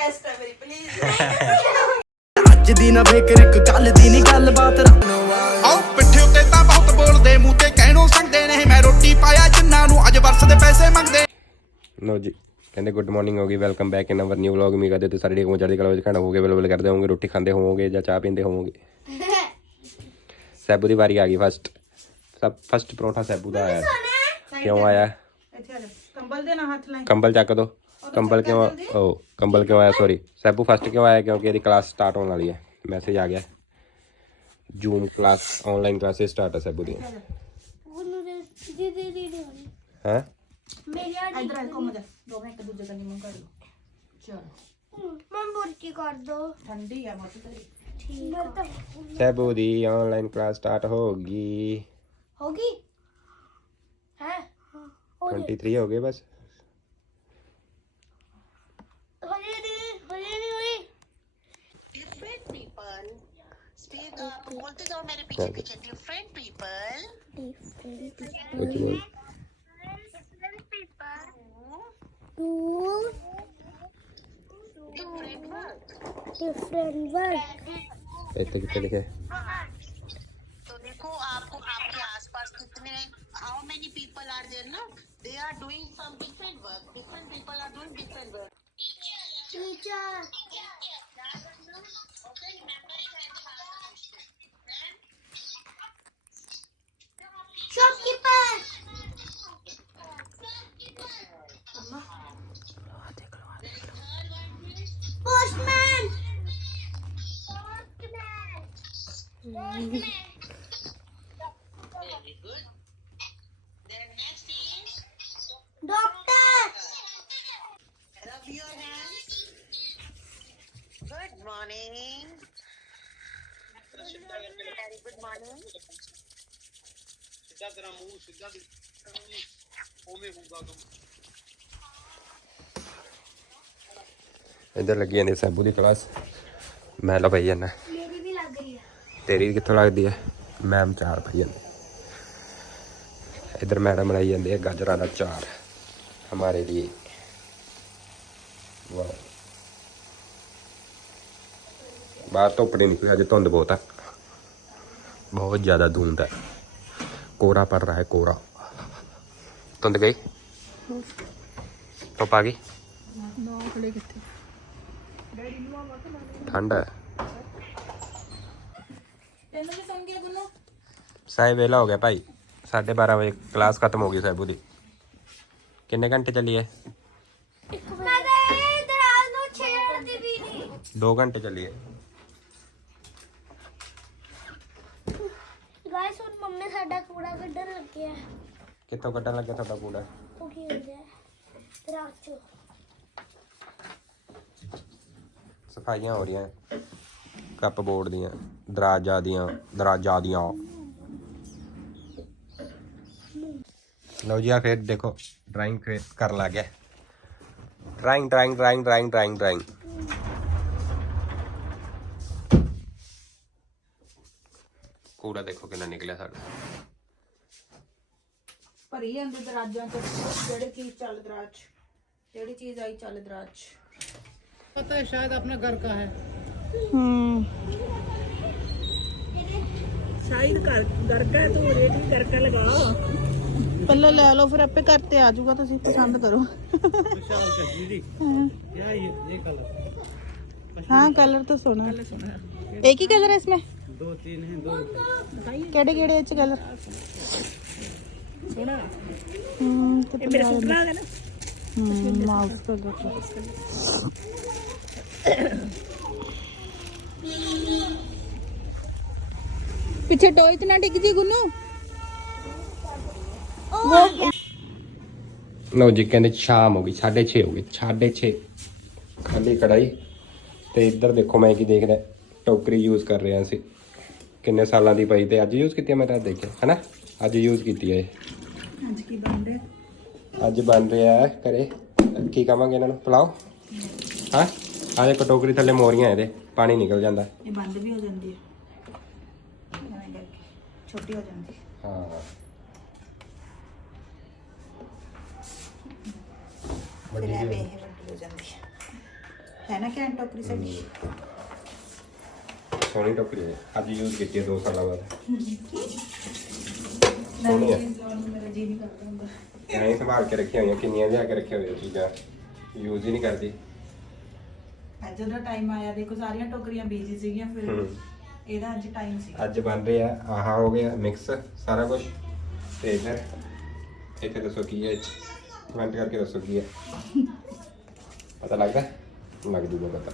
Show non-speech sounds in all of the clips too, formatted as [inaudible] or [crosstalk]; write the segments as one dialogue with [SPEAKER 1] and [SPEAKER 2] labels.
[SPEAKER 1] Request ਹੈ ਮੇਰੀ please
[SPEAKER 2] ਅੱਜ ਦੀ ਨਾ ਫੇਕਰ ਇੱਕ ਗੱਲ ਦੀ ਨਹੀਂ ਗੱਲਬਾਤ ਰੱਖਣੋ
[SPEAKER 3] ਆਓ ਪਿੱਠੇ ਉੱਤੇ ਤਾਂ ਬਹੁਤ ਬੋਲਦੇ ਮੂੰਹ ਤੇ ਕਹਿਣੋਂ ਸੰਗਦੇ ਨੇ ਮੈਂ ਰੋਟੀ ਪਾਇਆ ਜਿੰਨਾਂ ਨੂੰ ਅੱਜ ਵਰਸ ਦੇ ਪੈਸੇ ਮੰਗਦੇ।
[SPEAKER 4] ਲੋ ਜੀ ਕਹਿੰਦੇ ਗੁੱਡ ਮਾਰਨਿੰਗ ਹੋ ਗਈ welcome back in our new vlog ਉਮੀਦ ਕਰਦੇ ਤੁਸੀਂ ਸਾਰੇ ਹੋ ਚੜ੍ਹਦੀ ਕਲਾ ਵਿੱਚ ਖਾਣਾ ਹੋਗੇ ਬਲਬਲ ਕਰਦੇ ਹੋਵੋਗੇ ਰੋਟੀ ਖਾਂਦੇ ਹੋਵੋਗੇ ਜਾਂ ਚਾਹ ਪੀਂਦੇ ਹੋਵੋਗੇ। ਸੈਬੂ ਦੀ ਵਾਰੀ ਆ ਗਈ ਫਸਟ ਸਭ ਫਸਟ ਪਰੌਂਠਾ ਸੈਬੂ ਦਾ ਆਇਆ। ਕਿਉਂ ਆਇਆ?
[SPEAKER 1] ਇੱਥੇ ਆ ਜਾ ਕੰਬਲ ਦੇ ਨਾਲ ਹੱਥ ਲਾਈ।
[SPEAKER 4] ਕੰਬਲ ਚੱਕ ਦੋ। ਕੰਬਲ ਕਿਉਂ ਉਹ ਕੰਬਲ ਕਿਉਂ ਆਇਆ? ਸੌਰੀ ਸੈਬੂ ਫਸਟ ਕਿਉਂ ਆਇਆ? ਕਿਉਂਕਿ ਇਹਦੀ ਕਲਾਸ ਸਟਾਰਟ ਹੋਣ ਵਾਲੀ ਹੈ। ਮੈਸੇਜ ਆ ਗਿਆ। Zoom class online classes start ਹੈ ਸੈਬੂ ਦੀਆਂ
[SPEAKER 5] ਦੇ ਦੀ ਦੀ ਦੀ ਦੀ
[SPEAKER 4] ਹੈ?
[SPEAKER 5] ਮੇਰੀ ਆ
[SPEAKER 1] ਇਧਰ ਘੁੰਮ ਜਾ। ਦੋਵੇਂ ਇੱਕ ਦੂਜੇ ਕੰਨੀ ਮੂੰਹ ਕਰ ਲਓ ਚਲ
[SPEAKER 5] ਮੈਂ ਬੁਰਕੀ ਕਰ ਦੋ।
[SPEAKER 1] ਠੰਡੀ ਆ ਮੋਟੀ ਤੇਰੀ।
[SPEAKER 5] ਠੀਕ ਆ।
[SPEAKER 4] ਸੈਬੂ ਦੀ ਆਨਲਾਈਨ ਕਲਾਸ ਸਟਾਰਟ ਹੋ ਗਈ।
[SPEAKER 5] ਹੋ ਗਈ? ਹੈ? ਹੋ ਗਈ
[SPEAKER 4] 23 ਹੋ ਗਏ ਬਸ।
[SPEAKER 6] आप बोलते जाओ मेरे पीछे पीछे
[SPEAKER 5] डिफरेंट पीपल
[SPEAKER 4] ऐसे कितने लिखे
[SPEAKER 6] तो देखो आपको आपके आसपास कितने how many people are there ना? They are doing some different work different people are doing different work teacher
[SPEAKER 5] teacher shopkeeper.
[SPEAKER 6] Postman. Good. Doctor. Good morning. Very good morning.
[SPEAKER 4] ਇੱਧਰ ਲੱਗੀ ਜਾਂਦੀ ਸੈਬੂ ਦੀ ਕਲਾਸ। ਮੈਂ ਲਾ ਪਈ ਜਾਂਦਾ।
[SPEAKER 5] ਮੇਰੀ ਵੀ ਲੱਗ ਰਹੀ ਹੈ
[SPEAKER 4] ਤੇਰੀ ਕਿੱਥੋਂ ਲੱਗਦੀ ਹੈ ਮੈਮ ਚਾਰ ਪਈ ਜਾਂਦੀ। ਇੱਧਰ ਮੈਡਮ ਬਣਾਈ ਜਾਂਦੀ ਹੈ ਗਾਜਰਾਂ ਦਾ ਚਾਰ। ਹਮਾਰੇ ਲਈ। ਵਾਹ ਬਾਹਰ ਧੁੱਪ ਨਹੀਂ ਨਿਕਲੀ ਅੱਜ ਧੁੰਦ ਬਹੁਤ ਹੈ ਬਹੁਤ ਜ਼ਿਆਦਾ ਧੁੰਦ ਹੈ ਕੋਰਾ ਪੜ ਰਹਾ ਹੈ ਕੋਰਾ। ਧੁੰਦ ਗਈ? ਧੁੱਪ ਆ ਗਈ? ਠੰਡ ਹੈ।
[SPEAKER 1] ਤੈਨੂੰ ਵੀ ਸੁਣ ਗਿਆ ਗੁੰਨੂ
[SPEAKER 4] ਸਾਈ ਵੇਲਾ ਹੋ ਗਿਆ ਭਾਈ। 12:30 ਵਜੇ ਕਲਾਸ ਖਤਮ ਹੋ ਗਈ ਸਾਬੂ ਦੀ ਕਿੰਨੇ ਘੰਟੇ ਚੱਲੀ ਹੈ
[SPEAKER 5] ਕਦੇ ਦਰਾਜ਼ ਨੂੰ ਛੇੜਦੀ ਵੀ ਨਹੀਂ
[SPEAKER 4] 2 ਘੰਟੇ ਚੱਲੀ ਹੈ
[SPEAKER 5] ਗਾਇਸ ਹੁਣ ਮੰਮੀ ਸਾਡਾ ਕੂੜਾ ਕੱਢਣ
[SPEAKER 4] ਕਿੱਥੋਂ ਕੱਢਣ ਲੱਗਿਆ ਤੁਹਾਡਾ ਕੂੜਾ
[SPEAKER 5] ਉਹ ਕੀ ਹੁੰਦੇ ਚੋਂ।
[SPEAKER 4] ਸਫਾਈਆਂ ਹੋ ਰਹੀਆਂ। ਕੱਪ ਬੋਰਡ ਦੀਆਂ ਦਰਾਜਾਂ ਦੀਆਂ ਦਰਾਜਾਂ ਦੀਆਂ। ਲਓ ਜੀ ਆ ਫਿਰ ਦੇਖੋ ਡਰਾਇੰਗ ਕਰਨ ਲੱਗ ਗਿਆ। Drawing drawing drawing drawing
[SPEAKER 1] drawing drawing ਦਰਾਜਾਂ ਚ ਜਿਹੜੀ ਚੀਜ਼ ਚੱਲ ਦਰਾਜ 'ਚ। ਜਿਹੜੀ ਚੀਜ਼ ਆਈ ਚੱਲ ਦਰਾਜ 'ਚ।
[SPEAKER 7] पता है शायद अपने घर का है
[SPEAKER 1] ਸ਼ਾਇਦ ਕਰ ਗਰਕਾ ਤੂੰ ਰੇਟ ਵੀ ਗਰਕਾ ਲਗਾ ਪੱਲੇ ਲੈ ਲਓ ਫਿਰ ਆਪੇ ਘਰ ਤੇ ਆ ਜਾਊਗਾ ਤੁਸੀਂ ਪਸੰਦ ਕਰੋ
[SPEAKER 7] विशाल का दीदी क्या ये ये कलर
[SPEAKER 1] हाँ कलर तो सोना है एक ही कलर है इसमें
[SPEAKER 7] दो तीन है दो
[SPEAKER 1] ਕਿਹੜੇ ਕਿਹੜੇ ਇਹ ਚ ਕਲਰ
[SPEAKER 7] सोना
[SPEAKER 1] ਹਮ ਤੇ ਮੇਰਾ ਸੁਪਨਾ ਹੈ ਨਾ। ਹਮ ਮਾਊਸ ਕਲਰ ਪਿੱਛੇ ਟੋਏ ਤੇ ਨਾ ਡਿੱਗ ਜੀ ਗੁੰਨੂ।
[SPEAKER 4] ਲਓ ਜੀ ਕਹਿੰਦੇ ਸ਼ਾਮ ਹੋ ਗਈ 6:30 ਹੋ ਗਈ 6:30 ਖਾਲੀ ਕੜਾਈ ਤੇ ਇੱਧਰ ਦੇਖੋ ਮੈਂ ਕੀ ਦੇਖਦਾ ਟੋਕਰੀ ਯੂਜ਼ ਕਰ ਰਿਹਾ ਸੀ। ਕਿੰਨੇ ਸਾਲਾਂ ਦੀ ਪਈ ਤੇ ਅੱਜ ਯੂਜ਼ ਕੀਤੀ ਮੈਂ ਤਾਂ ਦੇਖਿਆ ਹੈਨਾ? ਅੱਜ ਯੂਜ਼ ਕੀਤੀ ਹੈ ਇਹ।
[SPEAKER 1] ਅੱਜ ਕੀ ਬਣ ਰਿਹਾ?
[SPEAKER 4] ਅੱਜ ਬਣ ਰਿਹਾ ਹੈ ਘਰੇ। ਕੀ ਕਵਾਂਗੇ ਇਹਨਾਂ ਨੂੰ? ਪਲਾਓ। ਹਾਂ? ਆਹ ਦੇਖੋ ਟੋਕਰੀ ਥੱਲੇ ਮੋਰੀਆਂ ਇਹਦੇ। ਪਾਣੀ ਨਿਕਲ ਜਾਂਦਾ।
[SPEAKER 1] ਇਹ ਬੰਦ ਵੀ ਹੋ ਜਾਂਦੀ ਹੈ। ਛੋਟੀ ਹੋ ਜਾਂਦੀ ਹੈ। ਵੱਡੀ ਹੋ ਜਾਂਦੀ ਹੈ। ਹੈ ਨਾ ਘੈਂਟ ਟੋਕਰੀ ਸਾਡੀ?
[SPEAKER 4] ਸੋਹਣੀ ਟੋਕਰੀ ਹੈ। ਅੱਜ ਯੂਜ਼ ਕੀਤੀ ਹੈ 2 ਸਾਲਾਂ ਬਾਅਦ। ਸੋਹਣੀ ਹੈ
[SPEAKER 1] ਮੇਰਾ ਜੀ ਨਹੀਂ ਕਰਦਾ ਹੁੰਦਾ।
[SPEAKER 4] ਐਂ ਸੰਭਾਲ ਕੇ ਰੱਖੀਆਂ ਹੋਈਆਂ ਕਿੰਨੀਆਂ ਲਿਆ ਕੇ ਰੱਖੀਆਂ ਹੋਈਆਂ ਚੀਜ਼ਾਂ। ਯੂਜ਼ ਹੀ ਨਹੀਂ ਕਰਦੀ।
[SPEAKER 1] ਅੱਜ ਦਾ ਟਾਈਮ ਆਇਆ ਦੇਖੋ ਸਾਰੀਆਂ ਟੋਕਰੀਆਂ ਬੀਜੀ ਸੀਗੀਆਂ ਫਿਰ
[SPEAKER 4] ਹੂੰ।
[SPEAKER 1] ਇਹਦਾ ਅੱਜ ਟਾਈਮ ਸੀ
[SPEAKER 4] ਅੱਜ ਬਣ ਰਿਹਾ ਆਹਾ ਹੋ ਗਿਆ ਮਿਕਸ ਸਾਰਾ ਕੁਝ ਤੇ ਇਧਰ ਇੱਥੇ ਦੱਸੋ ਕੀ ਹੈ ਕਮੈਂਟ ਕਰਕੇ ਦੱਸੋ ਕੀ ਹੈ। ਪਤਾ ਲੱਗਦਾ? ਲੱਗ ਜੂਗਾ ਪਤਾ।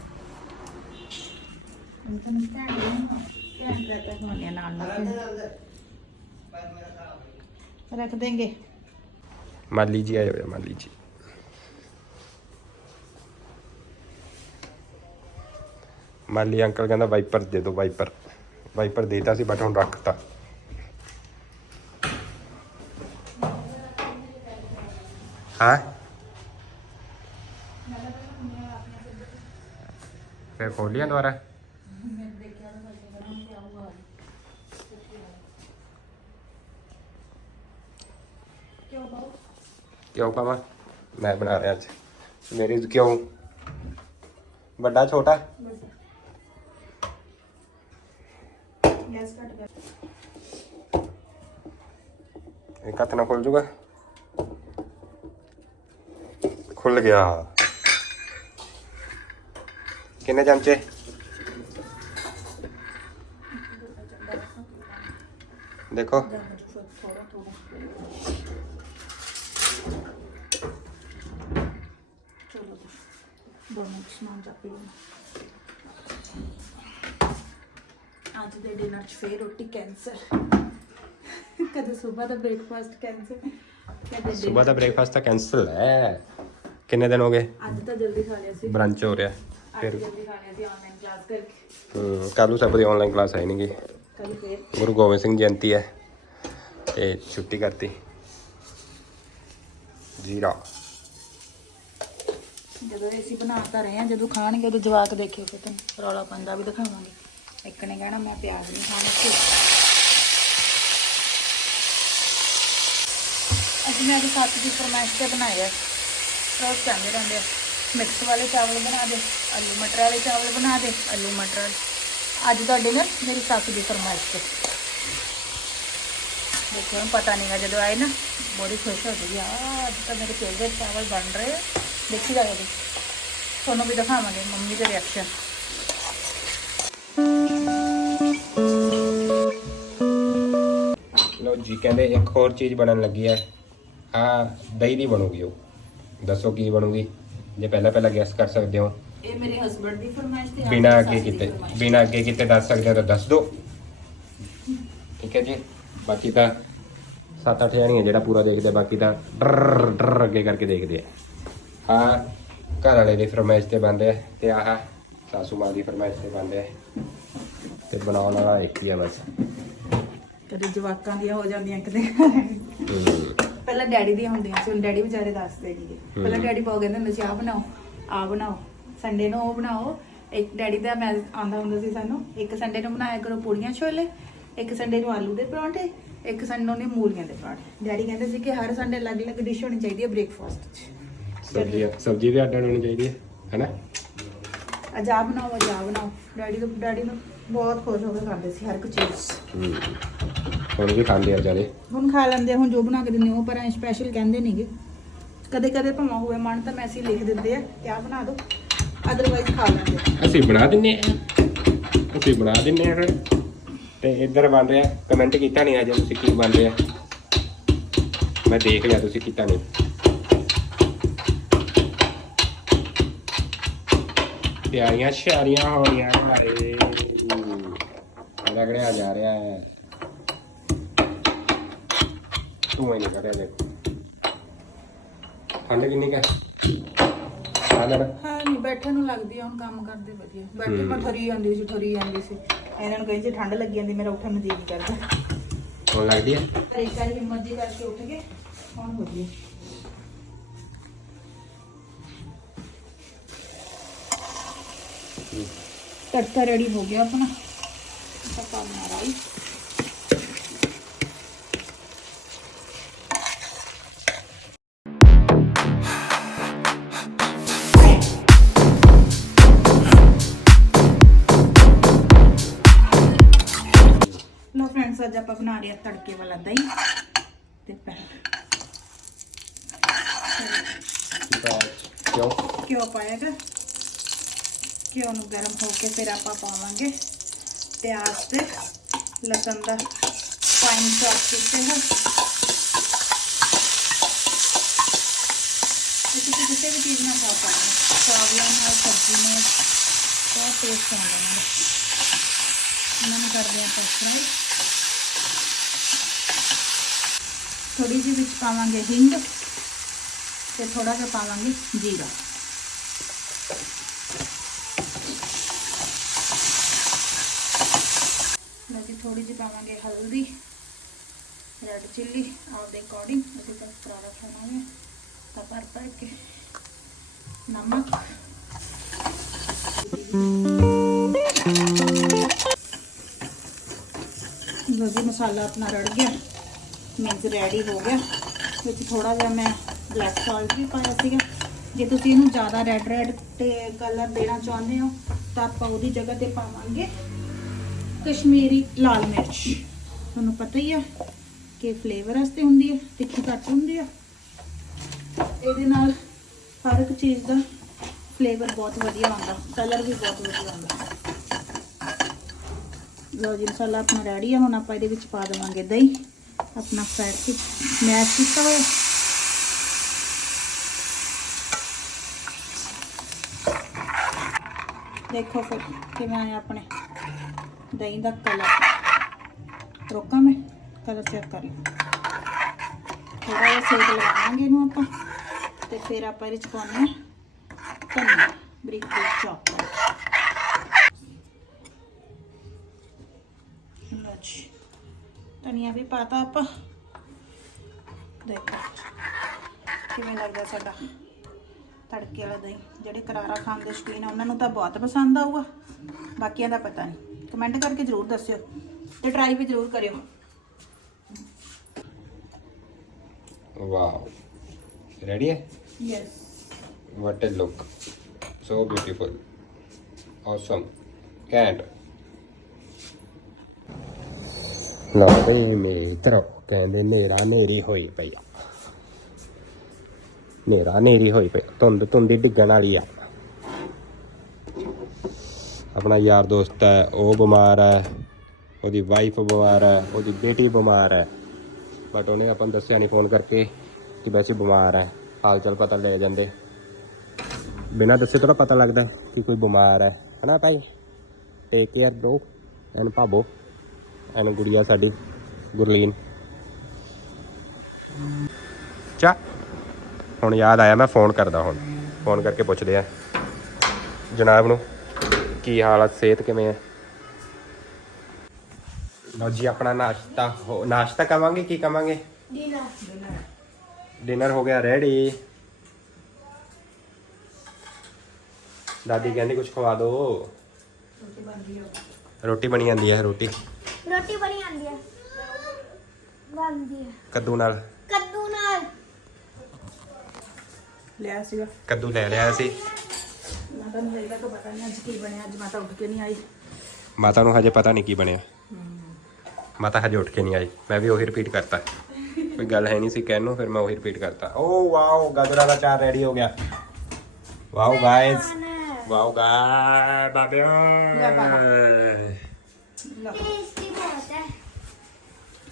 [SPEAKER 1] ਹੋਣੇ ਨਾਲ ਨਾਲ ਰੱਖ ਦੇਂਗੇ।
[SPEAKER 4] ਮਾਲੀ ਜੀ ਆਏ ਹੋਏ ਆ, ਮਾਲੀ ਮਾਲੀ ਅੰਕਲ ਕਹਿੰਦਾ ਵਾਈਪਰ ਦੇ ਦਿਓ ਵਾਈਪਰ। ਵਾਈਪਰ ਦੇਤਾ ਸੀ ਬਟ ਹੁਣ ਰੱਖਤਾ। ਹਾਂ? ਫੇਰ ਖੋਲਿਆ ਦੁਬਾਰਾ। ਕਿਉਂ ਪਾਵਾਂ? ਮੈਂ ਬਣਾ ਰਿਹਾ ਅੱਜ। ਮੇਰੇ ਕਿਉਂ? ਵੱਡਾ, ਛੋਟਾ?
[SPEAKER 1] ਗੈਸ ਕੱਟ ਕਰ
[SPEAKER 4] ਇੱਕ ਹੱਥ ਨਾਲ ਖੁੱਲ ਜੂਗਾ? ਖੁੱਲ ਗਿਆ। ਕਿੰਨੇ ਚਮਚੇ? ਦੇਖੋ
[SPEAKER 1] ਥੋੜਾ ਥੋੜਾ ਚਲੋ ਜੀ ਦੋਨੋਂ ਸਮਾਨ ਚਾਪੀ ਲਓ ਅੱਜ ਦੇ ਡਿਨਰ 'ਚ ਫੇਰ ਰੋਟੀ ਕੈਂਸਰ ਕਦੇ ਸਵੇਰ ਦਾ ਬ੍ਰੇਕਫਾਸਟ ਕੈਂਸਰ ਕਦੇ
[SPEAKER 4] ਸਵੇਰ ਦਾ ਬ੍ਰੇਕਫਾਸਟ ਤਾਂ ਕੈਂਸਲ ਹੈ। ਕਿੰਨੇ ਦਿਨ ਹੋ ਗਏ?
[SPEAKER 1] ਅੱਜ ਤਾਂ ਜਲਦੀ ਖਾ ਲਿਆ ਸੀ।
[SPEAKER 4] ਬ੍ਰੰਚ ਹੋ ਰਿਹਾ। ਫਿਰ
[SPEAKER 1] ਜਲਦੀ ਖਾ ਲਿਆ ਸੀ ਆਨਲਾਈਨ ਕਲਾਸ ਕਰਕੇ।
[SPEAKER 4] ਹਮ, ਕੱਲ੍ਹ ਨੂੰ ਸਭ ਦੀ ਆਨਲਾਈਨ ਕਲਾਸ ਆਈ ਨਹੀਂਗੀ
[SPEAKER 1] ਕੱਲ ਫੇਰ।
[SPEAKER 4] ਗੁਰੂ ਗੋਬਿੰਦ ਸਿੰਘ ਜਯੰਤੀ ਹੈ। ਤੇ ਛੁੱਟੀ ਕਰਤੀ। ਜੀਰਾ।
[SPEAKER 1] ਜਦੋਂ ਅਸੀਂ ਬਣਾਤਾ ਰਹੇ ਆ ਜਦੋਂ ਖਾਣਗੇ ਉਦੋਂ ਜਵਾਕ ਦੇਖਿਓ ਫਿਰ ਤੁਹਾਨੂੰ ਰੌਲਾ ਪੰਦਾ ਵੀ ਦਿਖਾਵਾਂਗੇ। ਇੱਕ ਨੇ ਕਹਿਣਾ, ਮੈਂ ਪਿਆਜ਼ ਨਹੀਂ ਖਾਣਾ ਸੀ ਅਸੀਂ ਮੈਂ ਅੱਜ ਸੱਤ ਦੀ ਫਰਮਾਇਸ਼ ਤੇ ਬਣਾਏ ਆ। ਰੋਜ਼ ਕਹਿੰਦੇ ਰਹਿੰਦੇ ਆ। ਮਿਕਸ ਵਾਲੇ ਚਾਵਲ ਬਣਾ ਦੇ, ਆਲੂ ਮਟਰ ਵਾਲੇ ਚਾਵਲ ਬਣਾ ਦੇ, ਆਲੂ ਮਟਰ ਵਾਲੇ। ਅੱਜ ਦਾ ਡਿਨਰ ਮੇਰੀ ਸੱਸ ਦੀ ਫਰਮਾਇਸ਼ ਤੇ। ਦੇਖੋ, ਹੁਣ ਪਤਾ ਨਹੀਂਗਾ ਜਦੋਂ ਆਏ ਨਾ, ਬੜੀ ਖੁਸ਼ ਹੋ ਗਈ। ਆ ਅੱਜ ਤਾਂ ਮੇਰੇ ਫੇਵਰੇਟ ਚਾਵਲ ਬਣ ਰਹੇ ਆ। ਦੇਖੀ ਜਾਓ ਜੀ ਤੁਹਾਨੂੰ ਵੀ ਦਿਖਾਵਾਂਗੇ ਮੰਮੀ ਦੇ ਰਿਐਕਸ਼ਨ
[SPEAKER 4] ਲਓ ਜੀ ਕਹਿੰਦੇ ਇੱਕ ਹੋਰ ਚੀਜ਼ ਬਣਨ ਲੱਗੀ ਹੈ। ਆ ਦਹੀਂ ਦੀ ਬਣੂਗੀ ਉਹ। ਦੱਸੋ ਕੀ ਬਣੂਗੀ? ਜੇ ਪਹਿਲਾਂ ਪਹਿਲਾਂ ਗੈਸ ਕਰ ਸਕਦੇ ਹੋ।
[SPEAKER 1] ਇਹ ਮੇਰੇ ਹਸਬੰਡ ਦੀ ਫਰਮਾਇਸ਼ ਤੇ
[SPEAKER 4] ਬਿਨਾਂ ਅੱਗੇ ਕੀਤੇ ਬਿਨਾਂ ਅੱਗੇ ਕੀਤੇ ਦੱਸ ਸਕਦੇ ਹੋ ਤਾਂ ਦੱਸ ਦਿਓ। ਠੀਕ ਹੈ ਜੀ। ਬਾਕੀ ਤਾਂ ਸੱਤ ਅੱਠ ਜਾਣੀਆਂ ਜਿਹੜਾ ਪੂਰਾ ਦੇਖਦੇ ਆ, ਬਾਕੀ ਤਾਂ ਡਰ ਡਰ ਅੱਗੇ ਕਰਕੇ ਦੇਖਦੇ ਆ। ਆ ਘਰ ਵਾਲੇ ਦੀ ਫਰਮਾਇਸ਼ ਤੇ ਬੰਦੇ ਆ ਤੇ ਆਹ ਸਾਸੂ ਮਾਂ ਦੀ ਫਰਮਾਇਸ਼ ਤੇ ਬੰਦੇ ਆ ਤੇ ਬਣਾਉਣ ਵਾਲਾ ਇੱਕ ਹੀ ਆ ਬਸ।
[SPEAKER 1] ਕਦੇ ਜਵਾਕਾਂ ਦੀਆਂ ਹੋ ਜਾਂਦੀਆਂ ਕਿਤੇ ਪਹਿਲਾਂ ਡੈਡੀ ਦੀਆਂ ਹੁੰਦੀਆਂ ਸੀ ਹੁਣ ਡੈਡੀ ਵਿਚਾਰੇ ਦੱਸਦੇ ਨਹੀਂਗੇ ਪਹਿਲਾਂ ਡੈਡੀ ਬਹੁਤ ਕਹਿੰਦੇ ਹੁੰਦੇ ਸੀ ਬਣਾਓ ਆਹ ਬਣਾਓ ਸੰਡੇ ਨੂੰ ਉਹ ਬਣਾਓ। ਇੱਕ ਡੈਡੀ ਦਾ ਮੈਂ ਆਂਦਾ ਹੁੰਦਾ ਸੀ ਸਾਨੂੰ ਇੱਕ ਸੰਡੇ ਨੂੰ ਬਣਾਇਆ ਕਰੋ ਪੂੜੀਆਂ ਛੋਲੇ ਇੱਕ ਸੰਡੇ ਨੂੰ ਆਲੂ ਦੇ ਪਰੌਂਠੇ ਇੱਕ ਸੰਡੇ ਨੂੰ ਮੂਲੀਆਂ ਦੇ ਪਰੌਂਠੇ। ਡੈਡੀ ਕਹਿੰਦੇ ਸੀ ਕਿ ਹਰ ਸੰਡੇ ਅਲੱਗ-ਅਲੱਗ ਡਿਸ਼ ਹੋਣੀ ਚਾਹੀਦੀ ਹੈ ਬ੍ਰੇਕਫਾਸਟ 'ਚ।
[SPEAKER 4] ਸਬਜ਼ੀ ਸਬਜ਼ੀ ਵੀ ਅੱਡ ਹੋਣੀ ਚਾਹੀਦੀ ਹੈ ਹੈਨਾ?
[SPEAKER 1] ਅੱਜ ਬਣਾਓ ਅੱਜ ਬਣਾਓ। ਡੈਡੀ ਤੋਂ ਡੈਡੀ ਨੂੰ ਬਹੁਤ ਖੁਸ਼ ਹੋ ਕੇ ਖਾਂਦੇ ਸੀ ਹਰ ਇੱਕ ਚੀਜ਼।
[SPEAKER 4] ਹੁਣ ਵੀ ਖਾਂਦੇ ਆ ਜਾਦੇ
[SPEAKER 1] ਹੁਣ ਖਾ ਲੈਂਦੇ ਹੁਣ ਜੋ ਬਣਾ ਕੇ ਦਿੰਦੇ ਉਹ ਪਰ ਸਪੈਸ਼ਲ ਕਹਿੰਦੇ ਨਹੀਂਗੇ ਕਦੇ ਕਦੇ ਭਾਵੇਂ ਹੋਵੇ ਮਨ ਤਾਂ ਮੈਸੇਜ ਲਿਖ ਦਿੰਦੇ ਆ ਕਿ ਆਹ ਬਣਾ ਦਿਓ ਅਦਰਵਾਈਜ਼ ਖਾ ਲੈਂਦੇ।
[SPEAKER 4] ਅਸੀਂ ਬਣਾ ਦਿੰਨੇ ਆ। ਅਸੀਂ ਬਣਾ ਦਿੰਨੇ ਆ ਤੇ ਇੱਧਰ ਬਣ ਰਿਹਾ ਕਮੈਂਟ ਕੀਤਾ ਨਹੀਂ ਅਜੇ ਤੁਸੀਂ ਕੀ ਬਣ ਰਿਹਾ। ਮੈਂ ਦੇਖ ਲਿਆ ਤੁਸੀਂ ਕੀਤਾ ਨਹੀਂ ਤਿਆਰੀਆਂ ਸ਼ਾਰੀਆਂ ਹੋ ਰਹੀਆਂ ਹਾਏ ਰਗੜਿਆ ਜਾ ਰਿਹਾ ਹੈ। ਤੂੰ ਇਹ ਨਹੀਂ ਕਰਿਆ ਦੇਖੋ। ਠੰਡ ਕਿੰਨੀ ਕਾ ਹਾਂ? ਲੜ
[SPEAKER 1] ਹਾਂ ਨਹੀਂ ਬੈਠੇ ਨੂੰ ਲੱਗਦੀ ਆ ਹੁਣ ਕੰਮ ਕਰਦੇ ਵਧੀਆ। ਬੈਠੇ ਮੈਂ ਠਰੀ ਜਾਂਦੀ ਸੀ ਠਰੀ ਜਾਂਦੀ ਸੀ। ਇਹਨਾਂ ਨੂੰ ਕਹਿੰਦੇ ਠੰਡ ਲੱਗੀ ਜਾਂਦੀ ਮੇਰਾ ਉੱਠਣ ਨੂੰ ਜੀ ਨਹੀਂ ਕਰਦਾ।
[SPEAKER 4] ਹੁਣ ਲੱਗਦੀ
[SPEAKER 1] ਪਰ ਇੱਕ ਵਾਰੀ ਹਿੰਮਤ ਜੀ ਕਰਕੇ ਉੱਠ ਗਏ ਹੁਣ ਹੋ तड़का रेडी हो गया अपना पाना राइस ਲੋ ਫਰੈਂਡਸ ਅੱਜ ਆਪਾਂ ਬਣਾ ਰਹੇ ਆ ਤੜਕੇ ਵਾਲਾ ਦਹੀਂ ਤੇ ਪੈਨ
[SPEAKER 4] ਕਿਉਂ
[SPEAKER 1] ਕਿਉਂ ਪਾਇਆਗਾ ਘਿਓ ਨੂੰ ਗਰਮ ਹੋ ਕੇ ਫਿਰ ਆਪਾਂ ਪਾਵਾਂਗੇ ਪਿਆਜ਼ ਤੇ ਲਸਣ ਦਾ ਫਾਈਨ ਚੌਪ ਕੀਤੇ ਹਨ ਇਹ ਤੁਸੀਂ ਕਿਸੇ ਵੀ ਚੀਜ਼ ਨਾਲ ਖਾ ਸਕਦੇ ਹੋ। ਚਾਵਲਾਂ ਨਾਲ, ਸਬਜ਼ੀ ਨਾਲ, ਬਹੁਤ ਟੇਸਟ ਆਉਂਦਾ ਹੈ। ਇਹਨਾਂ ਨੂੰ ਕਰਦੇ ਆਪਾਂ ਫਰਾਈ ਥੋੜੀ ਜਿਹੀ ਵਿੱਚ ਪਾਵਾਂਗੇ ਹਿੰਗ ਤੇ ਥੋੜਾ ਜਿਹਾ ਪਾਵਾਂਗੇ ਜੀਰਾ ਲਓ ਜੀ ਥੋੜੀ ਜਿਹੀ ਪਾਵਾਂਗੇ ਹਲਦੀ ਰੈਡ ਚਿੱਲੀ ਆਪਦੇ ਅਕੋਰਡਿੰਗ ਅਸੀਂ ਤਾਂ ਕਰਾਰਾ ਖਾਵਾਂਗੇ, ਤਾਂ ਭਰ ਭਰ ਕੇ ਨਮਕ। ਲਓ ਜੀ, ਮਸਾਲਾ ਆਪਣਾ ਰੜ ਗਿਆ ਮਿਕਸ ਰੈਡੀ ਹੋ ਗਿਆ। ਵਿੱਚ ਥੋੜਾ ਜਿਹਾ ਮੈਂ ਬਲੈਕ ਸਾਲਟ ਵੀ ਪਾਇਆ ਸੀਗਾ। ਜੇ ਤੁਸੀਂ ਇਹਨੂੰ ਜ਼ਿਆਦਾ ਰੈਡ ਰੈਡ ਤੇ ਕਲਰ ਦੇਣਾ ਚਾਹੁੰਦੇ ਹੋ, ਤਾਂ ਆਪਾਂ ਉਹਦੀ ਜਗ੍ਹਾ ਤੇ ਪਾਵਾਂਗੇ। ਕਸ਼ਮੀਰੀ ਲਾਲ ਮਿਰਚ। ਤੁਹਾਨੂੰ ਪਤਾ ਹੀ ਆ ਕਿ ਫਲੇਵਰ ਵਾਸਤੇ ਹੁੰਦੀ ਹੈ ਤਿੱਖੀ ਘੱਟ ਹੁੰਦੀ ਆ। ਇਹਦੇ ਨਾਲ ਹਰ ਇੱਕ ਚੀਜ਼ ਦਾ ਫਲੇਵਰ ਬਹੁਤ ਵਧੀਆ ਆਉਂਦਾ ਕਲਰ ਵੀ ਬਹੁਤ ਵਧੀਆ ਆਉਂਦਾ। ਲਓ ਜੀ, ਮਸਾਲਾ ਆਪਣਾ ਰੈਡੀ ਆ, ਹੁਣ ਆਪਾਂ ਇਹਦੇ ਵਿੱਚ ਪਾ ਦੇਵਾਂਗੇ ਦਹੀਂ। ਆਪਣਾ ਫੈਟ ਕੇ ਮੈਸ਼ ਕੀਤਾ ਹੋਇਆ। ਦੇਖੋ ਫਿਰ ਕਿਵੇਂ ਆਇਆ ਆਪਣੇ। ਦਹੀਂ ਦਾ ਕਲਰ। ਰੋਕਾਂ ਮੈਂ, ਕਲਰ ਚੈੱਕ ਕਰ ਲਓ ਥੋੜਾ ਜਿਹਾ ਸੇਕ ਲਗਾਵਾਂਗੇ ਇਹਨੂੰ ਆਪਾਂ, ਤੇ ਫਿਰ ਆਪਾਂ ਇਹਦੇ ਚ ਪਾਉਣੇ ਆ ਧਨੀਆ, ਬਰੀਕ ਬਰੀਕ ਚੌਪ ਲਓ ਧਨੀਆ ਵੀ ਪਾਤਾ ਆਪਾਂ। ਦੇਖੋ ਕਿਵੇਂ ਲੱਗਦਾ ਸਾਡਾ। ਤੜਕੇ ਵਾਲਾ ਦਹੀਂ ਜਿਹੜੇ ਕਰਾਰਾ ਖਾਣ ਦੇ ਸ਼ੌਕੀਨ ਆ ਉਹਨਾਂ ਨੂੰ ਤਾਂ ਬਹੁਤ ਪਸੰਦ ਆਊਗਾ। ਬਾਕੀਆਂ ਦਾ ਪਤਾ ਨਹੀਂ। ਕਮੈਂਟ ਕਰਕੇ ਜ਼ਰੂਰ ਦੱਸਿਓ ਤੇ ਟਰਾਈ ਵੀ ਜ਼ਰੂਰ ਕਰਿਓ।
[SPEAKER 4] ਵਾਓ ਰੈਡੀ ਹੈ?
[SPEAKER 1] Yes
[SPEAKER 4] what a look. So beautiful. Awesome. Can't. ਲਓ ਬਈ ਮਿੱਤਰੋ ਕਹਿੰਦੇ ਨੇਰਾ ਨੇਰੀ ਹੋਈ ਪਈ ਹਨੇਰਾ ਹਨੇਰੀ ਹੋਈ ਪਈ ਧੁੰਦ, ਧੁੰਦੀ ਡਿੱਗਣ ਵਾਲੀ ਆ। ਆਪਣਾ ਯਾਰ ਦੋਸਤ ਹੈ, ਉਹ ਬਿਮਾਰ ਹੈ, ਉਹਦੀ ਵਾਈਫ ਬਿਮਾਰ ਹੈ, ਉਹਦੀ ਬੇਟੀ ਬਿਮਾਰ ਹੈ। ਬਟ ਉਹਨੇ ਆਪਾਂ ਨੂੰ ਦੱਸਿਆ ਨਹੀਂ ਫੋਨ ਕਰਕੇ ਕਿ ਵੈਸੇ ਬਿਮਾਰ ਹੈ। ਹਾਲ ਚਾਲ ਪਤਾ ਲੈ ਜਾਂਦੇ। ਬਿਨਾਂ ਦੱਸੇ ਥੋੜਾ ਪਤਾ ਲੱਗਦਾ ਕਿ ਕੋਈ ਬਿਮਾਰ ਹੈ। ਹਨਾ ਭਾਈ? ਟੇਕ ਕੇਅਰ ਦੋ ਐਨ ਭਾਬੋ ਐਨ ਗੁੜੀਆ ਸਾਡੀ, ਗੁਰਲੀਨ। ਚਾ। ਹੁਣ ਯਾਦ ਆਇਆ ਮੈਂ ਫੋਨ ਕਰਦਾ ਹੁਣ। ਫੋਨ ਕਰਕੇ ਪੁੱਛਦੇ ਆ। ਜਨਾਬ ਨੂੰ ਕੀ ਹਾਲਤ ਸਿਹਤ ਕਿਵੇਂ ਹੈ ਲਓ ਜੀ ਆਪਣਾ ਨਾਸ਼ਤਾ ਹੋ ਨਾਸ਼ਤਾ ਕਵਾਂਗੇ ਕੀ ਕਵਾਂਗੇ? ਡਿਨਰ ਹੋ ਗਿਆ ਰੈਡੀ ਦਾਦੀ ਕਹਿੰਦੀ ਕੁਝ ਖਵਾ ਦਿਓ ਰੋਟੀ ਬਣੀ ਜਾਂਦੀ ਹੈ ਰੋਟੀ।
[SPEAKER 5] ਰੋਟੀ ਬਣੀ ਆਂਦੀ ਹੈ। ਬਣਦੀ ਹੈ।
[SPEAKER 4] ਕੱਦੂ ਨਾਲ।
[SPEAKER 1] ਲਿਆ ਸੀਗਾ।
[SPEAKER 4] ਕੱਦੂ ਲੈ ਲਿਆ ਸੀ।
[SPEAKER 1] ਮਾਤਾ ਨੂੰ ਹੋਏਗਾ ਤਾਂ ਪਤਾ ਨਹੀਂ ਅੱਜ ਕੀ ਬਣਿਆ ਅੱਜ ਮਾਤਾ ਉੱਠ ਕੇ ਨਹੀਂ ਆਈ।
[SPEAKER 4] ਮਾਤਾ ਨੂੰ ਹਜੇ ਪਤਾ ਨਹੀਂ ਕੀ ਬਣਿਆ। ਮਾਤਾ ਹਜੇ ਉੱਠ ਕੇ ਨਹੀਂ ਆਈ। ਮੈਂ ਵੀ ਉਹੀ ਰਿਪੀਟ ਕਰਤਾ। ਕੋਈ ਗੱਲ ਹੈ ਨਹੀਂ ਸੀ ਕਹਿਣ ਨੂੰ ਫਿਰ ਮੈਂ ਉਹੀ ਰਿਪੀਟ ਕਰਤਾ। ਓ ਵਾਓ ਗਾਜਰਾਂ ਦਾ ਚਾਰ ਰੈਡੀ ਹੋ ਗਿਆ। ਵਾਓ ਗਾਇਸ ਵਾਓ ਗਾ ਬਾਬਿਓ।
[SPEAKER 5] ਟੇਸਟੀ ਬਹੁਤ ਹੈ।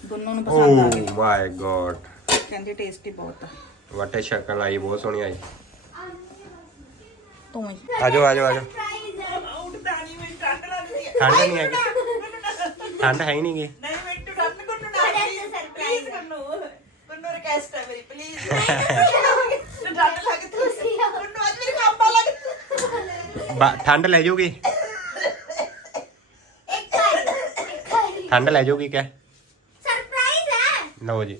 [SPEAKER 1] ਦੋਨੋਂ ਨੂੰ ਪਸੰਦ ਆ
[SPEAKER 4] ਓ
[SPEAKER 1] ਗਈ
[SPEAKER 4] ਮਾਈ ਗॉड
[SPEAKER 1] ਕਹਿੰਦੇ ਟੇਸਟੀ ਬਹੁਤ ਆ।
[SPEAKER 4] ਵਾਟੇ ਸ਼ਕਲ ਆਈ ਬਹੁਤ ਸੋਹਣੀ ਆਈ।
[SPEAKER 1] ਤੂੰ ਹੀ
[SPEAKER 4] ਆਜੋ ਆਜੋ ਆਜੋ। ਠੰਡ ਨਹੀਂ ਹੈਗੀ। ਠੰਡ ਹੈ ਹੀ ਨਹੀਂ ਗੀ।
[SPEAKER 8] ਠੰਡ [laughs]
[SPEAKER 4] ਬਾ- ਲੈ
[SPEAKER 5] ਖਾਈ
[SPEAKER 4] ਠੰਡ ਲੈ ਜਾਊਗੀ ਕਿਆ
[SPEAKER 5] ਸਰਪ੍ਰਾਈਜ਼ ਹੈ।
[SPEAKER 4] ਲਓ ਜੀ।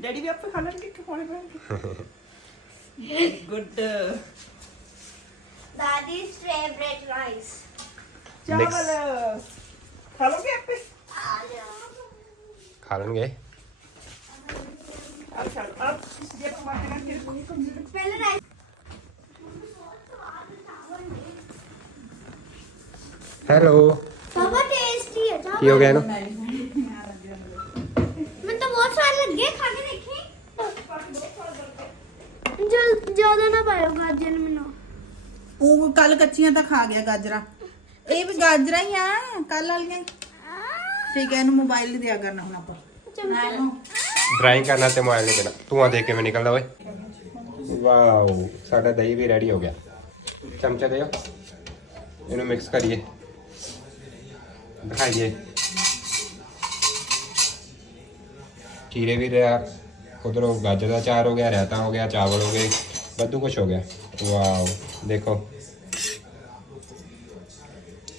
[SPEAKER 8] डैडी भी आपको खाना लेके पकौड़े
[SPEAKER 5] बनाएँगे गुड
[SPEAKER 4] दादीज
[SPEAKER 5] फेवरेट राइस चावल uh,
[SPEAKER 4] खा लोगे आप खा
[SPEAKER 5] लेंगे तो तो तो- पहले हेलो टेस्टी है ये गया ना?
[SPEAKER 1] ਕੱਲ ਕੱਚੀਆਂ ਤਾਂ ਖਾ ਗਿਆ ਗਾਜਰਾ ਇਹ ਵੀ ਗਾਜਰਾਂ ਹੀ ਆ ਕੱਲ ਵਾਲੀਆਂ ਹੀ। ਠੀਕ ਹੈ ਇਹਨੂੰ ਮੋਬਾਈਲ ਨਹੀਂ ਦਿਆ ਕਰਨਾ ਹੁਣ ਆਪਾਂ ਨਾ ਇਹਨੂੰ
[SPEAKER 4] ਡਰਾਇੰਗ ਕਰਨਾ ਤੇ ਮੋਬਾਈਲ ਨਹੀਂ ਦੇਣਾ ਧੂਆਂ ਦੇਖ ਕਿਵੇਂ ਨਿਕਲਦਾ ਓਏ ਵਾਓ ਸਾਡਾ ਦਹੀਂ ਵੀ ਰੈਡੀ ਹੋ ਗਿਆ ਚਮਚਾ ਦਿਓ ਇਹਨੂੰ ਮਿਕਸ ਕਰੀਏ ਦਿਖਾਈਏ ਖੀਰੇ ਵੀ ਰਿਹਾ ਉਧਰੋਂ ਗਾਜਰ ਦਾ ਚਾਰ ਹੋ ਗਿਆ ਰਾਇਤਾ ਹੋ ਗਿਆ ਚਾਵਲ ਹੋ ਗਏ બધું ਕੁਝ ਹੋ ਗਿਆ ਵਾਓ देखो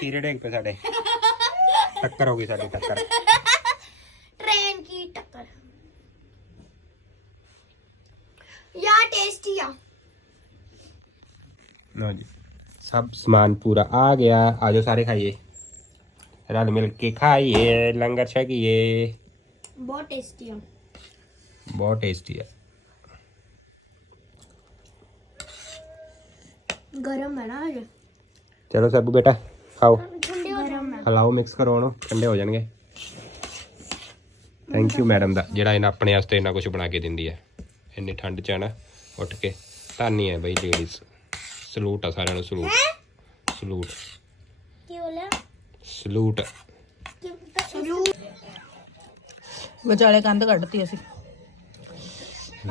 [SPEAKER 5] तीरे डेंग पे
[SPEAKER 4] साढ़े। टक्कर होगी साढ़े टक्कर।
[SPEAKER 5] ट्रेन की टक्कर। या टेस्टी या
[SPEAKER 4] नो जी। सब सामान पूरा आ गया। आ जाओ सारे खाइए। रल मिल के खाइए। लंगर छकिए।
[SPEAKER 5] बहुत टेस्टी है
[SPEAKER 4] बहुत टेस्टी है।
[SPEAKER 5] गरम है ना चलो सबू बेटा। ਆਓ
[SPEAKER 4] ਹਲਾਓ ਮਿਕਸ ਕਰੋ ਉਹਨੂੰ ਠੰਡੇ ਹੋ ਜਾਣਗੇ। ਥੈਂਕ ਯੂ ਮੈਡਮ ਦਾ। ਜਿਹੜਾ ਇਹਨਾਂ ਆਪਣੇ ਵਾਸਤੇ ਇੰਨਾ ਕੁਝ ਬਣਾ ਕੇ ਦਿੰਦੀ ਹੈ। ਇੰਨੀ ਠੰਡ ਚ ਹੈ ਨਾ ਉੱਠ ਕੇ। ਧਾਨੀ ਹੈ ਬਈ ਲੇਡੀਜ਼ ਸਲੂਟ ਆ ਸਾਰਿਆਂ ਨੂੰ ਸਲੂਟ। ਸਲੂਟ।
[SPEAKER 5] ਕੀ ਬੋਲਿਆ?
[SPEAKER 4] ਸਲੂਟ।
[SPEAKER 1] ਵਿਚਾਲੇ ਕੰਧ ਕੱਢਤੀ ਅਸੀਂ।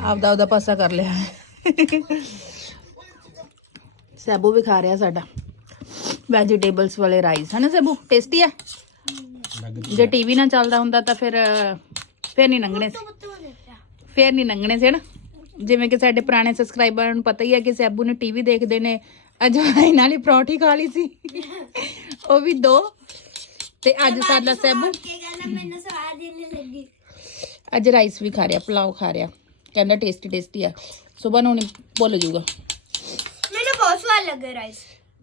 [SPEAKER 1] ਆਪਦਾ ਉਹਦਾ ਪਾਸਾ ਕਰ ਲਿਆ। ਸੈਬੂ ਵੀ ਖਾ ਰਿਹਾ ਸਾਡਾ। ਵੈਜੀਟੇਬਲਸ ਵਾਲੇ ਰਾਈਸ ਹੈ ਨਾ ਸੈਬੂ ਟੇਸਟੀ ਆ? ਜੇ ਟੀਵੀ ਨਾ ਚੱਲਦਾ ਹੁੰਦਾ ਤਾਂ ਫਿਰ ਫਿਰ ਨਹੀਂ ਲੰਘਣੇ ਸੀ। ਫਿਰ ਨਹੀਂ ਲੰਘਣੇ ਸੀ ਨਾ ਜਿਵੇਂ ਕਿ ਸਾਡੇ ਪੁਰਾਣੇ ਸਬਸਕ੍ਰਾਈਬਰਾਂ ਨੂੰ ਪਤਾ ਹੀ ਹੈ ਕਿ ਸੈਬੂ ਨੇ ਟੀਵੀ ਦੇਖਦੇ ਨੇ ਅਜਵਾइन ਵਾਲੀ ਪਰੌਂਠੀ ਖਾ ਲਈ ਸੀ। ਉਹ ਵੀ ਦੋ। ਤੇ ਅੱਜ ਸਾਡਾ ਸੈਬੂ
[SPEAKER 5] ਹੀ
[SPEAKER 1] ਅੱਜ ਰਾਈਸ ਵੀ ਖਾ ਰਿਹਾ ਪੁਲਾਓ ਖਾ ਰਿਹਾ। ਕਹਿੰਦਾ ਟੇਸਟੀ ਟੇਸਟੀ ਆ। ਸਵੇਰ ਨੂੰ ਨਹੀਂ ਭੁੱਲ ਜਾਊਗਾ।
[SPEAKER 5] ਮੈਨੂੰ ਬਹੁਤ ਸਵਾਦ ਲੱਗਾ ਰਾਈਸ।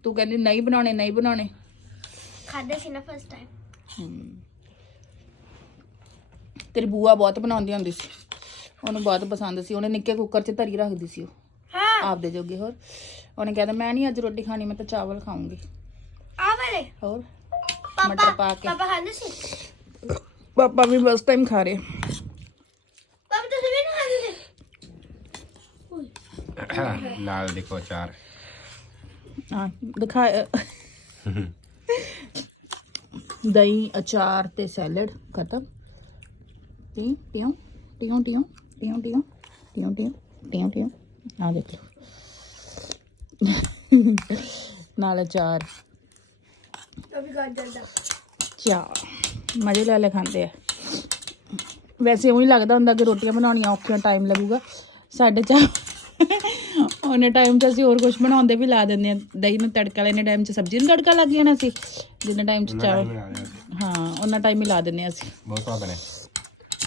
[SPEAKER 1] ਤੂੰ ਕਹਿੰਦੀ ਨਹੀਂ ਬਣਾਉਣੇ ਨਹੀਂ ਬਣਾਉਣੇ।
[SPEAKER 5] ਖਾਦੇ ਸੀ ਨਾ ਫਸਟ ਟਾਈਮ
[SPEAKER 1] ਤੇਰੀ ਬੂਆ ਬਹੁਤ ਬਣਾਉਂਦੀ ਹੁੰਦੀ ਸੀ। ਉਹਨੂੰ ਬਹੁਤ ਪਸੰਦ ਸੀ। ਉਹਨੇ ਨਿੱਕੇ ਕੁੱਕਰ 'ਚ ਧਰੀ ਰੱਖਦੀ ਸੀ ਉਹ।
[SPEAKER 5] ਹਾਂ।
[SPEAKER 1] ਆਪਦੇ ਜੋਗੇ ਹੋਰ। ਉਹਨੇ ਕਹਿੰਦਾ ਮੈਂ ਨਹੀਂ ਅੱਜ ਰੋਟੀ ਖਾਣੀ ਮੈਂ ਤਾਂ ਚਾਵਲ ਖਾਊਂਗੀ।
[SPEAKER 5] ਆ ਵਾਲੇ?
[SPEAKER 1] ਹੋਰ?
[SPEAKER 5] ਪਾਪਾ
[SPEAKER 1] ਮਟਰ ਪਾ ਕੇ।
[SPEAKER 5] ਪਾਪਾ ਖਾਂਦੇ ਸੀ?
[SPEAKER 1] ਪਾਪਾ ਵੀ ਫਸਟ ਟਾਈਮ ਖਾ ਰਹੇ।
[SPEAKER 5] ਪਾਪਾ ਤੁਸੀਂ ਵੀ ਨਹੀਂ ਖਾਂਦੇ ਸੀ? [coughs]
[SPEAKER 4] ਨਾਲ ਦੇਖੋ ਚਾਰ
[SPEAKER 1] ਹਾਂ ਦਿਖਾ ਦਹੀਂ, ਅਚਾਰ ਤੇ ਸੈਲਡ, ਖਤਮ। ਟੀ ਟਿਉ ਟਿਉ ਟਿਉ ਟਿਉ ਟਿਉ ਟਿਉ ਟਿਉ ਟਿਉ ਟਿਉ ਆ ਦੇਖ। ਲਓ ਨਾਲ ਅਚਾਰ।
[SPEAKER 5] ਕभी ਗਾਜਰ ਦਾ
[SPEAKER 1] ਚਾ ਮਜ਼ੇ ਲੈ ਲੈ ਖਾਂਦੇ ਆ। ਵੈਸੇ ਉਹੀ ਲੱਗਦਾ ਹੁੰਦਾ ਕਿ ਰੋਟੀਆਂ ਬਣਾਉਣੀਆਂ ਔਖੀਆਂ ਟਾਈਮ ਲੱਗੂਗਾ। ਸਾਡੇ ਚਾ ਉਹਨੇ ਟਾਈਮ 'ਚ ਅਸੀਂ ਹੋਰ ਕੁਝ ਬਣਾਉਂਦੇ ਵੀ ਲਾ ਦਿੰਦੇ ਆ ਦਹੀਂ ਨੂੰ ਤੜਕਾ ਲੈਣੇ ਟਾਈਮ 'ਚ ਸਬਜ਼ੀ ਨੂੰ ਤੜਕਾ ਲੱਗ ਜਾਣਾ ਸੀ। ਜਿੰਨੇ ਟਾਈਮ 'ਚ ਚਾਵਲ ਹਾਂ ਉਹਨਾਂ ਟਾਈਮ ਹੀ ਲਾ ਦਿੰਦੇ ਆ ਅਸੀਂ।
[SPEAKER 4] ਬਹੁਤ ਸਵਾਦ ਬਣੇ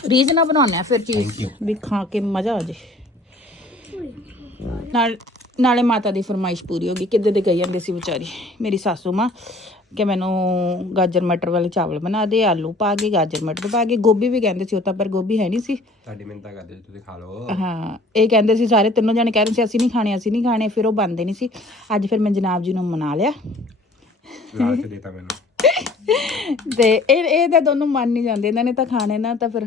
[SPEAKER 1] ਰੀਝ ਨਾ ਬਣਾਉਂਦੇ ਆ ਫਿਰ ਚੀਜ਼। ਵੀ ਖਾ ਕੇ ਮਜ਼ਾ ਆ ਜੇ। ਨਾਲ ਨਾਲੇ ਮਾਤਾ ਦੀ ਫਰਮਾਇਸ਼ ਪੂਰੀ ਹੋ ਗਈ। ਕਿੱਦੇ ਦੇ ਗਈ ਜਾਂਦੇ ਸੀ ਵਿਚਾਰੀ? ਮੇਰੀ ਸਾਸੂ ਮਾਂ। ਕਿ ਮੈਨੂੰ ਗਾਜਰ ਮਟਰ ਵਾਲੇ ਚਾਵਲ ਬਣਾ ਦੇ ਆਲੂ ਪਾ ਕੇ ਗਾਜਰ ਮਟਰ ਪਾ ਕੇ। ਗੋਭੀ ਵੀ ਕਹਿੰਦੇ ਸੀ ਉਹ ਤਾਂ ਪਰ ਗੋਭੀ ਹੈ ਨਹੀਂ ਸੀ।
[SPEAKER 4] ਤੁਹਾਡੀ ਮਿੰਤਾ ਕਰਦੇ ਸੀ, ਤੁਸੀਂ ਖਾ ਲਓ।
[SPEAKER 1] ਹਾਂ ਇਹ ਕਹਿੰਦੇ ਸੀ ਸਾਰੇ ਤਿੰਨੋਂ ਜਾਣੇ ਕਹਿ ਰਹੇ ਸੀ ਅਸੀਂ ਨਹੀਂ ਖਾਣੇ ਅਸੀਂ ਨਹੀਂ ਖਾਣੇ ਫਿਰ ਉਹ ਬੰਦੇ ਨਹੀਂ ਸੀ। ਅੱਜ ਫਿਰ ਮੈਂ ਜਨਾਬ ਜੀ ਨੂੰ ਮਨਾ ਲਿਆ।
[SPEAKER 4] ਦੇਤਾ ਮੈਨੂੰ।
[SPEAKER 1] ਤੇ ਇਹ ਇਹ ਤਾਂ ਦੋਨੋਂ ਮੰਨ ਨਹੀਂ ਜਾਂਦੇ ਇਹਨਾਂ ਨੇ ਤਾਂ ਖਾਣੇ ਨਾ ਤਾਂ ਫਿਰ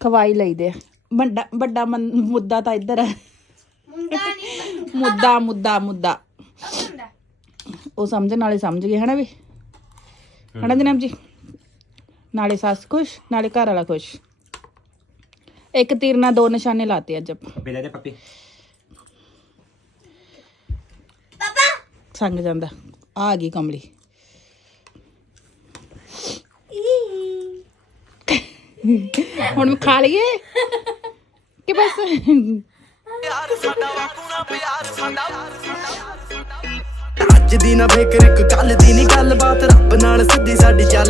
[SPEAKER 1] ਖਵਾਈ ਲਈਦੇ ਆ। ਵੱਡਾ ਵੱਡਾ ਮਨ- ਮੁੱਦਾ ਤਾਂ ਇੱਧਰ ਹੈ ਮੁੱਦਾ ਮੁੱਦਾ ਮੁੱਦਾ।
[SPEAKER 5] ਹੁੰਦਾ
[SPEAKER 1] ਉਹ ਸਮਝਣ ਵਾਲੇ ਸਮਝ ਗਏ ਹਨਾ ਵੀ? ਹਨਾ ਜਨਾਬ ਜੀ? ਨਾਲੇ ਸੱਸ ਖੁਸ਼ ਨਾਲੇ ਘਰ ਵਾਲਾ ਖੁਸ਼। ਇੱਕ ਤੀਰ ਨਾਲ ਦੋ ਨਿਸ਼ਾਨੇ ਲਾਤੇ ਅੱਜ ਆਪਾਂ।
[SPEAKER 4] ਪੱਪੀ ਦੇ ਦੇ ਪੱਪੀ।
[SPEAKER 1] ਸੰਗ ਜਾਂਦਾ। ਆ ਗਈ ਕਮਲੀ। ਹੁਣ ਖਾ ਲਈਏ? ਕਿ ਬਸ?
[SPEAKER 2] ਅੱਜ ਦੀ ਨਾ ਫਿਕਰ ਇੱਕ ਕੱਲ ਦੀ ਨਹੀਂ ਗੱਲਬਾਤ ਰੱਬ ਨਾਲ ਸਿੱਧੀ ਸਾਡੀ ਚੱਲ